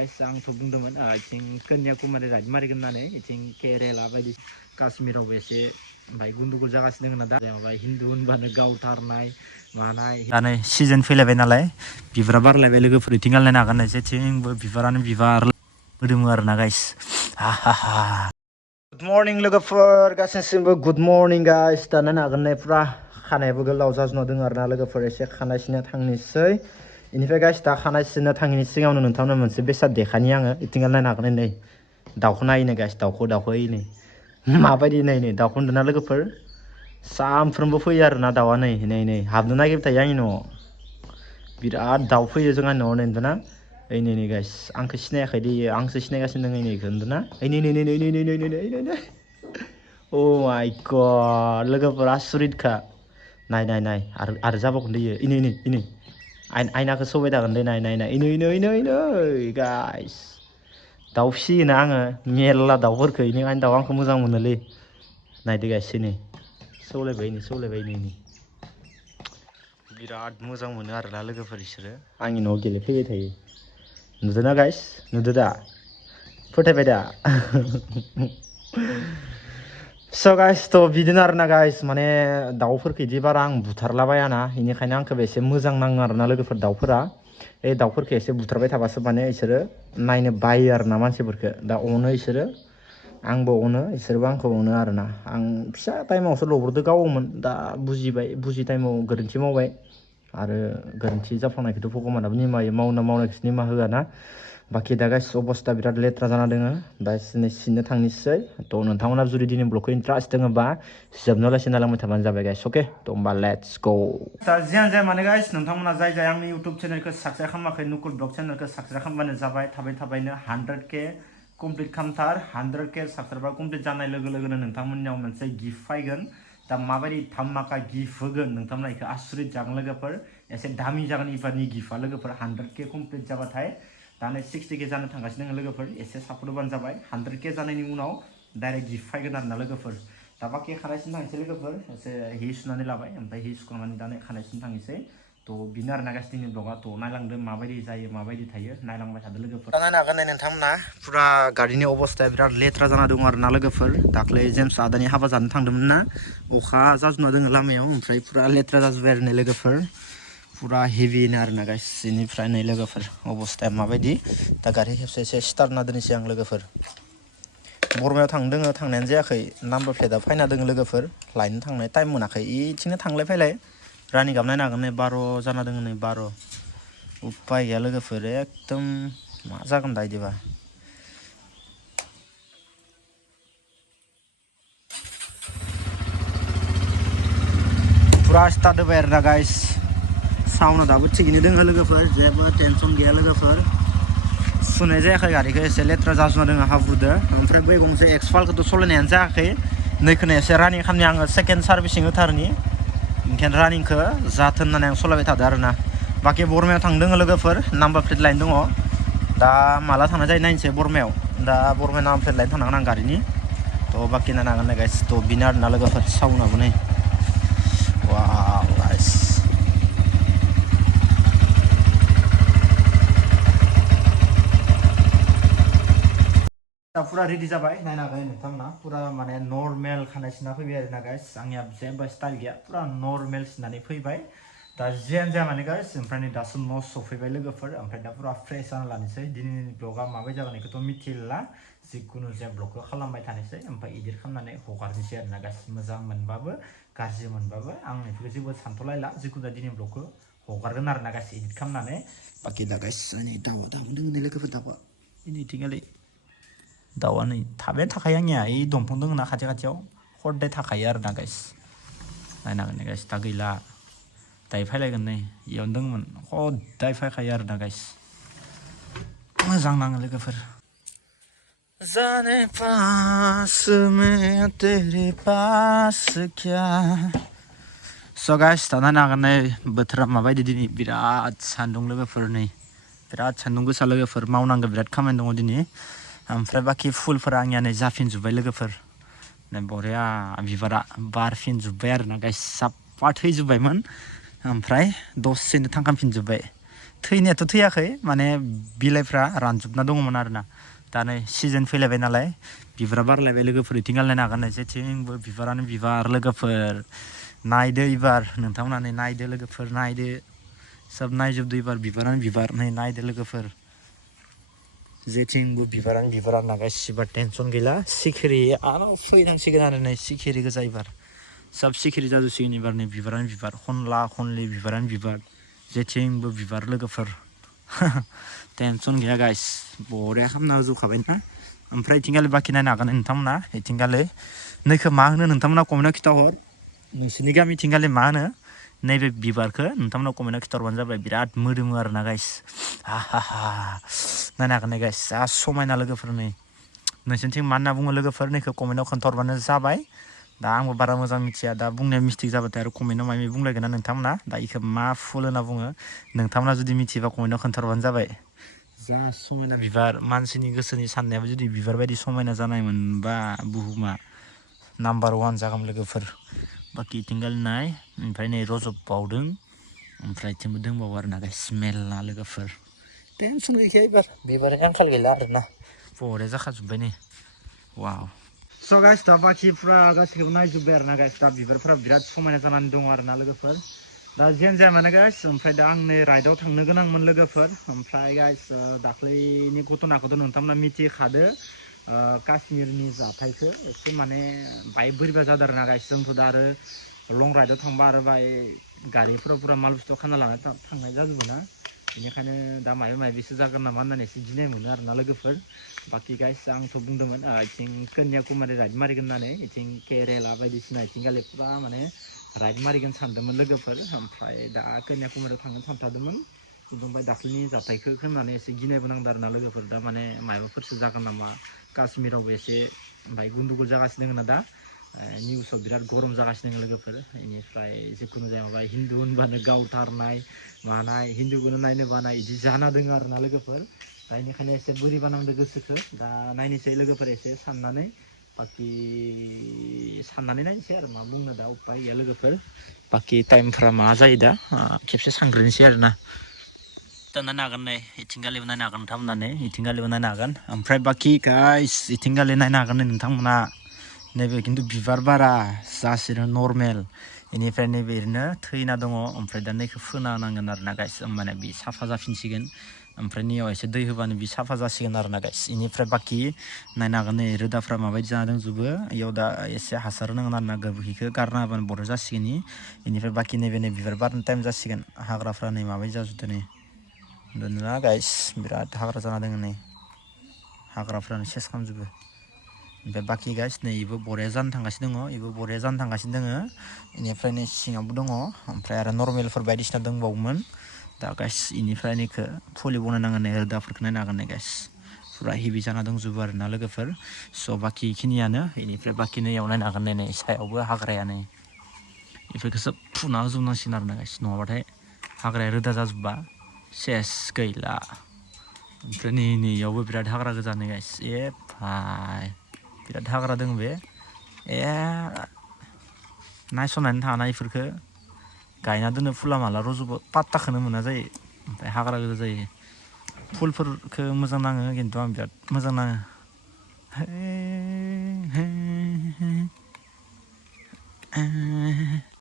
आंथ' बुंदोंमोन इथिं कन्याकुमारि राइड मारिगोन होननानै इथिं केरेला बायदि काश्मीरावबो एसे ओमफ्राय गुन्दुगुल जागासिनो दङ ना दा माबा हिन्दु होनबानो गावथारनाय मानाय दा नै सिजन फैलायबाय नालाय बिबारा बारलायबाय लोगोफोर इथिं गारलायनो हागोन जेथिंबो बिबारानो बिबार मोदोमो आरोना गाइस गुड मर्निं लोगोफोर गासैसिमबो गुड मर्निं गाइस दा नायनो हागोन नै फुरा खानायाबो गोलाव जाजोबना दङ आरोना लोगोफोर एसे खानाय सिननो थांनोसै इनिफ्राय गाइस दा खानाय सिननो थाङिनि सिगाङावनो नोंथांनो मोनसे बेसाद देखानि आङो इथिंगाल नायनो हागोन नै दाउखौ नायनो गाइस दाउखौ नै माबायदि नै दाउखौ नुदोंना लोगोफोर सानफ्रोमबो फैयो आरोना दाउआ नै हाबनो नागिरबाय थायो आंनि न'आव बिराद दाउ फैयो जोंहा न'आव नै नुदोंना नै गाइस आंखौ सिनायाखै दे आंसो सिनायगासिनो दङ नै नुदोंना नै अ माय गड लोगोफोर आसरितखा नाय आरो जाबावगोन दे इनै आयनाखौ सबाय थागोन दे नै गाइस दाउ फिसियोना आङो मेरला दाउफोरखौ इनिखायनो दाउ आंखौ मोजां मोनोलै नायदो गाइस नै सौलायबाय नै बिराद मोजां मोनो आरोना लोगोफोर बिसोरो आंनि न'आव गेलेफैबाय थायो नुदोंना गाइस नुदो दा फोथायबाय दा स' गाइस थ' बिदिनो आरोना गाइस माने दाउफोरखौ बिदि बारा आं बुथारलाबायाना बेनिखायनो आंखौ एसे मोजां नाङो आरोना लोगोफोर दाउफोरा दाउफोरखौ एसे बुथारबाय थाबासो माने बिसोरो नायनो बायो आरोना मानसिफोरखौ दा अनो बिसोरो आंबो अनो बिसोरबो आंखौ अनो आरोना आं फिसा टाइमावसो लबरदो गावोमोन दा बुजि टाइमाव गोरोन्थि मावबाय आरो गोरोन्थि जाफ्लांनायखौथ' भगबानाबो निमायो मावनायखौसो निमाहा होआ ना बाखि दा गाइस अबस्था बिराद लेथ्रा जाना दोङो दा सिननो थांनोसै थ' नोंथांमोना जुदि दिनै ब्लगखौ इन्ट्रेस्ट दोङोबा जोबनायावलासे नायलांबाय थाबानो जाबाय गाइस अके थ' होमबा लेट्स गो दा जियानो जाया माने गाइस नोंथांमोना जाय आंनि इउटुब चेनेलखौ साबसक्राइब खालामाखै नुकुल ब्लग चेनेलखौ साबसक्राइब खालामबानो जाबाय थाबैनो 100K complete खालामथार 100K subscriber complete जानाय लोगो लोगोनो नोंथांमोननियाव मोनसे गिफ्ट फैगोन दा माबायदि धामाका गिफ्ट होगोन नोंथांमोना बेखौ आसरित जागोन लोगोफोर एसे दामि जागोन इफोरनि गिफ्टआ लोगोफोर 100K कमप्लिट जाबाथाय दा नै 60K जानो थांगासिनो दङ लोगोफोर एसे सापर्ट होबानो जाबाय 100K जानायनि उनाव डाइरेक्ट गिफ्ट फैगोन आरोना लोगोफोर दा बाखि खानायसिम थांनोसै लोगोफोर एसे हि सुनानै लाबाय ओमफ्राय हि सुखांनानै दा नै खानायसिम थांनोसै थ' बिनो आरोना गासिनि ब्लगा थ' नायलांदो माबायदि जायो माबायदि थायो नायलांबाय थादो लोगोफोर नायनो हागोन नै नोंथांमोना फुरा गारिनि अबस्थाया बिराद लेथ्रा जाना दङ आरोना लोगोफोर दाख्लै जेम्स आदानि हाबा जानो थांदोंमोन ना अखा जाजोबना दङ लामायाव ओमफ्राय फुरा लेथ्रा जाजोब्बाय आरो नै लोगोफोर फुरा हेभिनो आरोना गाइस बेनिफ्राय नै लोगोफोर अबस्थाया माबायदि दा गारि खेबसे एसे स्टार्ट होना दोननोसै आं लोगोफोर बरमायाव थांनायानो जायाखै नाम्बार प्लेटआ फैना दोङो लोगोफोर लायनो थांनाय टाइम मोनाखै इथिंनो थांलाय फैलाय रानि गाब नायनो हागोन नै 12 जाना दोङो नै 12 उपाय गैया लोगोफोर एकदम मा जागोन दा इदिबा फुरा स्टार्ट होबाय आरोना गाइस साउन्डआ दाबो थिगैनो दोङो लोगोफोर जेबो टेनसन गैया लोगोफोर सुनाय जायाखै गारिखौ एसे लेथ्रा जाजोबना दोङो हाब्रुदो ओमफ्राय बै गंसे एक्सपाल्टखौथ' सालायनायानो जायाखै नैखौनो एसे रानिं खालामनि आङो सेकेन्ड सार्भिसिं होथारनि ओंखायनो रानिंखौ जाथों होननानै आं सालायबाय थादों आरोना बाखि बरमायाव थांदों लोगोफोर नाम्बार प्लेट लाइन दङ दा माला थांनाय जायो नायनोसै बरमायाव दा बरमायाव नाम्बार प्लेट लाइन थांनांगोन आं गारिनि थ' बाखि नायनो हागोन गाइस थ' बिनो आरोना लोगोफोर साउन्डआबो नै वाव गाइस फुरा रेडि जाबाय नायनो हागोन नोंथांमोना फुरा माने नर्मेल खानाय सिनना फैबाय आरोना गाइस आंनिया जेबो स्टाइल गैया फुरा नर्मेल सिननानै फैबाय दा जियानो जाया माने गाइस ओमफ्राय नै दासो न' सफैबाय लोगोफोर ओमफ्राय दा फुरा फ्रेश जाना लानोसै दिनैनि ब्लगा माबायदि जागोन बेखौथ' मिथिला जिखुनु जाया ब्लगखौ खालामबाय थानोसै ओमफ्राय इदिट खालामनानै हगारनोसै आरोना गाइस मोजां मोनबाबो गाज्रि मोनबाबो आं बेफोरखौ जेबो सानथ'लायला जिखुनु जाया दिनै ब्लगखौ हगारगोन आरोना गाइस इदिट खालामनानै बाखि दा गाइस नै दाउआ दोङो नै लोगोफोर दाउआ इनिथिंगालै दाउआ नै थाबायानो थाखायो आंनिया ओइ दंफां दङ ना खाथियाव हदाय थाखायो आरोना गाइस नायनो हागोन गाइस दा गैला दायो फैलायगोन नै इयावनो दंमोन हदाय फैखायो आरोना गाइस मोजां नाङो लोगोफोर जाने पास में तेरे पास क्या स' गाइस दा नायनो हागोन नै बोथोरा माबायदि दिनै बिराद सान्दुं लोगोफोर नै बिराद सान्दुं गोसा लोगोफोर मावनांगौ बिराद खामानि दङ दिनै ओमफ्राय बाखि फुलफोरा आंनिया नै जाफिनजोब्बाय लोगोफोर नै बरिया बिबारा बारफिनजोब्बाय आरोना गाइस साफा थैजोब्बायमोन ओमफ्राय दसेनो थांखांफिनजोब्बाय थैनायाथ' थैयाखै माने बिलाइफ्रा रानजोबना दङमोन आरोना दा नै सिजोन फैलायबाय नालाय बिबारा बारलायबाय लोगोफोर इथिं गालायनो हागोन जेथिंबो बिबारानो बिबार लोगोफोर नायदो एबार नोंथांमोना नै नायदो लोगोफोर नायदो सोब नायजोबदो एबार बिबारानो बिबार नै नायदो लोगोफोर जेथिंबो बिबारानो बिबार आरोना गाइस एबार टेनसन गैला सिखिरि आराम फैनांसिगोन आरो नै सिखिरि गोजा एबार सब सिखिरि जाजोबसिगोन एबार नै बिबारानो बिबार खनला खनलि बिबारानो बिबार जेथिंबो बिबार लोगोफोर टेनसन गैया गाइस बरिया खालामना होजोबखाबाय ना ओमफ्राय इथिंगालि बाखि नायनो हागोन नोंथांमोना इथिंगालि नैखौ मा होनो नोंथांमोना कमेन्टआव खिथाहर नोंसोरनि गामि इथिंगालि मा होनो नैबे बिबारखौ नोंथांमोना कमेन्टआव खिथाहरबानो जाबाय बिराद मोदोमो आरोना गाइस हा हा हा नायनो हागोन नै गाइस जा समायना लोगोफोर नै नोंसोरनिथिं मा होनना बुङो लोगोफोर नैखौ कमेन्टआव खोन्थाहरबानो जाबाय दा आंबो बारा मोजां मिथिया दा बुंनाया मिस्टेक जाबाथाय आरो कमेन्टआव माबा माबि बुंलायगोन ना नोंथांमोना दा इखौ मा फुल होनना बुङो नोंथांमोना जुदि मिथियोबा कमेन्टआव खोन्थाहरबानो जाबाय जा समायना बिबार मानसिनि गोसोनि साननायाबो जुदि बिबार बायदि समायना जानाय मोनबा बुहुमा नाम्बार 1 जागोन लोगोफोर बाखि इथिंगालि नाय ओमफ्राय नै रजबबावदों ओमफ्राय इथिंबो दंबावो आरोना गाइस मेलला लोगोफोर टेनसन गैखाया एबार बिबारनि आंखाल गैला आरोना बरिया जाखाजोब्बाय नै वाव स' गाइस दा बाखिफ्रा गासैखौबो नायजोब्बाय आरोना गाइस दा बिबारफ्रा बिराद समायना जानानै दङ आरोना लोगोफोर दा जियानो जाया मानो गाइस ओमफ्राय दा आं नै राइडआव थांनो गोनांमोन लोगोफोर ओमफ्राय गाइस दाख्लैनि घटनाखौथ' नोंथांमोना मिथिखादो काश्मिरनि जाथायखौ एसे माने बाय बोरैबा जादों आरोना गाइस जोंथ' दा आरो लं राइडआव थांबा आरो बाय गारिफोराव पुरा माल बुस्थु खाना लाना थांनाय जाजोबो ना बेनिखायनो दा माबा माबिसो जागोन नामा होननानै एसे गिनाय मोनो आरोना लोगोफोर बाखि गाइस आंथ' बुंदोंमोन इथिं कन्याकुमारि राइड मारिगोन होननानै इथिं केरेला बायदिसिना इथिंगालि पुरा माने राइड मारिगोन सानदोंमोन लोगोफोर ओमफ्राय दा कन्याकुमारियाव थांनो सानथारदोंमोन ओमफ्राय दाख्लैनि जाथायखौ खोनानै एसे गिनायबो नांदों आरोना लोगोफोर दा माने माबाफोरसो जागोन नामा काश्मिरावबो एसे बाय गुन्दुगुल जागासिनो दङ ना दा निउसाव बिराद गरम जागासिनो दङ लोगोफोर बेनिफ्राय जिखुनु जाया माबा हिन्दु होनबानो गावथारनाय मानाय हिन्दुखौनो नायनो बानाय बिदि जाना दङ आरोना लोगोफोर दा बेनिखायनो एसे बोरैबा नांदों गोसोखौ दा नायनोसै लोगोफोर एसे साननानै बाखि साननानै नायनोसै आरो मा बुंनो दा उपाय गैया लोगोफोर बाखि टाइमफ्रा मा जायो दा खेबसे सानग्रोनोसै आरोना दा नायनो हागोन नै इथिंगालिबो नायनो हागोन नोंथांमोना इथिंगालिबो नायनो हागोन ओमफ्राय बाखि गाइस इथिंगालि नायनो हागोन नै नोंथांमोना नैबे खिन्थु बिबार बारा जासिनो नर्मेल बेनिफ्राय नैबे ओरैनो थैना दङ ओमफ्राय दा नैखौ फोना नांगोन आरोना गाइस होमबाना बे साफा जाफिनसिगोन ओमफ्राय नैयाव एसे दै होबानो बि साफा जासिगोन आरोना गाइस बेनिफ्राय बाखि नायनो हागोन नै रोदाफ्रा माबायदि जाना दंजोबो इयाव दा एसे हासार होनांगोन आरोना गोबोरखिखौ गारना होबानो बरिया जासिगोन बेनिफ्राय बाखि नैबे नै बिबार बारनो टाइम जासिगोन हाग्राफ्रा नै माबायदि जाजोबदों नै नुदोंना गाइस बिराद हाग्रा जाना दङ नै हाग्राफ्रानो सेस खालामजोबो ओमफ्राय बाखि गाइस नै बेबो बरिया जानो थांगासिनो दङ बेबो बरिया जानो थांगासिनो दङ बेनिफ्राय नै सिङावबो दङ ओमफ्राय आरो नर्मेलफोर बायदिसिना दंबावोमोन दा गाइस बेनिफ्राय नैखौ फुलि बनायनांगोन नै रोदाफोरखौ नायनो हागोन नै गाइस फुरा हेभि जाना दंजोबो आरोना लोगोफोर स' बाखि बेखिनियानो बेनिफ्राय बाखि नैयाव नायनो हागोन नै सायावबो हाग्राया नै बेफोरखौ सोब फुना होजोबनांसिगोन आरोना गाइस नङाबाथाय हाग्राया रोदा जाजोबबा सेस गैला ओमफ्राय नै नैयावबो बिराद हाग्रा गोजा नै गाइस भाइ बिराद हाग्रा दङ बे नायसननानै थाना इफोरखौ गायना दोनो फुला माला रज'बो पात्ताखौनो मोना जायो ओमफ्राय हाग्रा गोजा जायो फुलफोरखौ मोजां नाङो खिन्थु आं बिराद मोजां नाङो